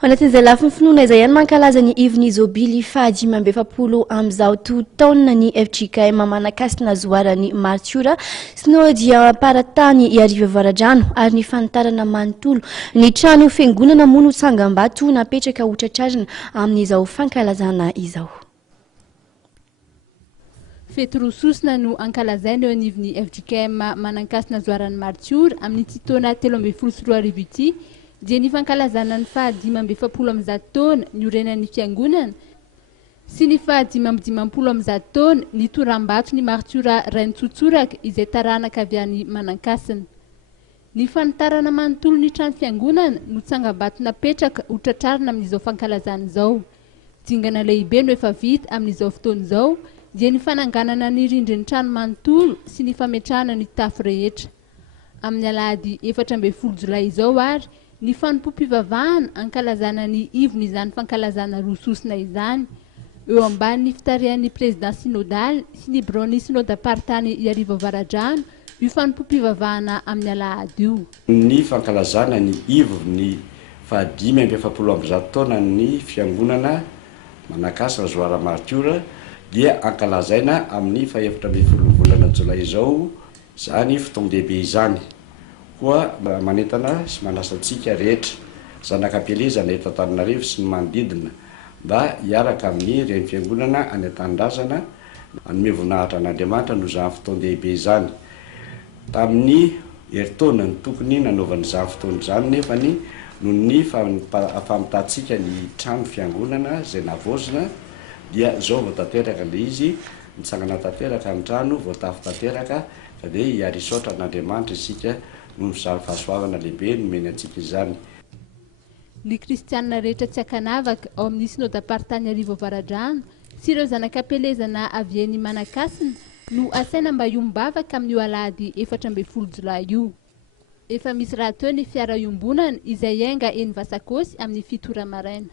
Anatin'izay lafiny finoana izay ihany mankalaza ny ivon'ny Zobily fahadimy amby efapolo amin'izao taona ny FJKM manakasina zoarany Martiora sy no dia paratany iariva varadrano ary ny fanitarana manontolo ny trano fiangonana moa no tsangam-bato napetraka ho tratrarina amin'izao fankalazana izao. Fety rososina no ankalazaina eo anivon'ny FJKM manankasina zoarany Martiora amin'ny taona 13 ity. Dia ny fankalazana ny fahadimy amby efapolo amin'izao taona ny orenan'ny fiangonana sy ny fahadimy amby dimampolo amin'izao taona ny toram-bato ny Martiora Raintsotsoraka izay taranaka avy any Manankasina. Ny fanitarana manontolo ny trano fiangonana no tsangam-bato napetraka ho tratrarina amin'izao fankalazana izao. Dingana lehibe no efa vita amin'izao fotoana izao dia ny fananganana ny rindrin'ny trano manontolo sy ny fametrahana ny tafo rehetra. Amin'ny alahady 14 Jolay izao ary ny fanompo-pivavahana ankalazana ny ivony izany fankalazana rososina izany eo ambany ny fitarihan'ny président synodal sy ny broni synodapartany iariva varadrano io fanompo-pivavahana amin'ny alahady io. Ny fankalazana ny ivony fahadimy amby efapolo amin'izao taona ny fiangonana manakasina zoara Martiora dia ankalazaina amin'ny faha-efatra amby folo volana Jolay izao zany fotoan-dehibe izany. Koa manentana sy manasa antsika rehetra zanakam-pielezana eto Antananarivo sy ny manodidina mba hiaraka amin'ny reny fiangonana any an-tanindrazana hanome voninahitra an'Andriamanitra no izany fotoan-dehibe izany. Tamin'ny herintaona ny tokony nanaovana izany fotoana izany nefany noho ny fampitahantsika ny trano fiangonana izay navozina dia zao vao tanteraka le izy mitsangana tanteraka ny trano vao tafo tanteraka fa dia hiary isaotra an'Andriamanitra isika no mizary fahasoavana lehibe nomeny antsika izany. Ny kristianina rehetra tsy akanavaka ao amin'ny synodapartany ariva varadrano sy ireo zanakam-pielezana avy eny Manakasina no asaina mba iombavaka amin'io alahady 14 Jolay io. Efa misy rahateo ny fiara iombonana izay enga eny Vasakosy amin'ny 7 maraina.